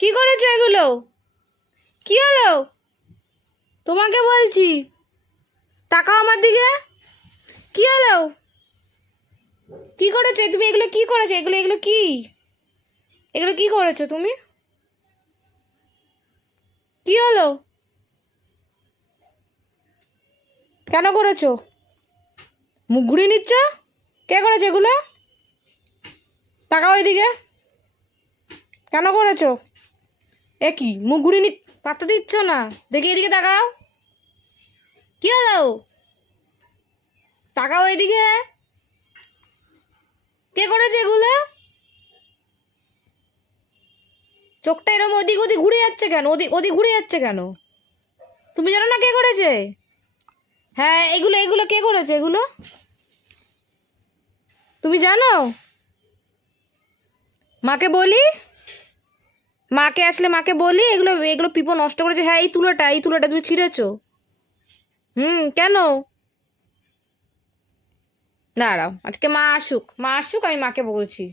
কি করেছো এগুলো? কি হলো? তোমাকে বলছি, তাকাও আমার দিকে। কি হলো? কি করেছো তুমি? এগুলো কি করেছো? এগুলো এগুলো কি? এগুলো কি করেছো তুমি? কি হলো? কেন করেছো? মুখ ঘুরিয়ে নিচ্ছ? কে করেছো এগুলো? তাকাও এদিকে। কেন করেছো? এ কি মুখ ঘুরিয়ে পাত্তা দিচ্ছ না? দেখি এদিকে তাকাও। কি হলো? তাকাও এদিকে। কে করেছে এগুলো? চোখটা এরকম ওদিক ওদিক ঘুরে যাচ্ছে কেন? ওদিক ওদিক ঘুরে যাচ্ছে কেন? তুমি জানো না কে করেছে? হ্যাঁ, এগুলো এগুলো কে করেছে এগুলো? তুমি জানো? মাকে বলি। মাকে আসলে মাকে বলি এগুলো এগুলো পিপো নষ্ট করেছে। হ্যাঁ, এই তুলোটা তুমি ছিঁড়েছো। কেন? দাঁড়াও, আজকে মা আসুক, মা আসুক, আমি মাকে বলছি।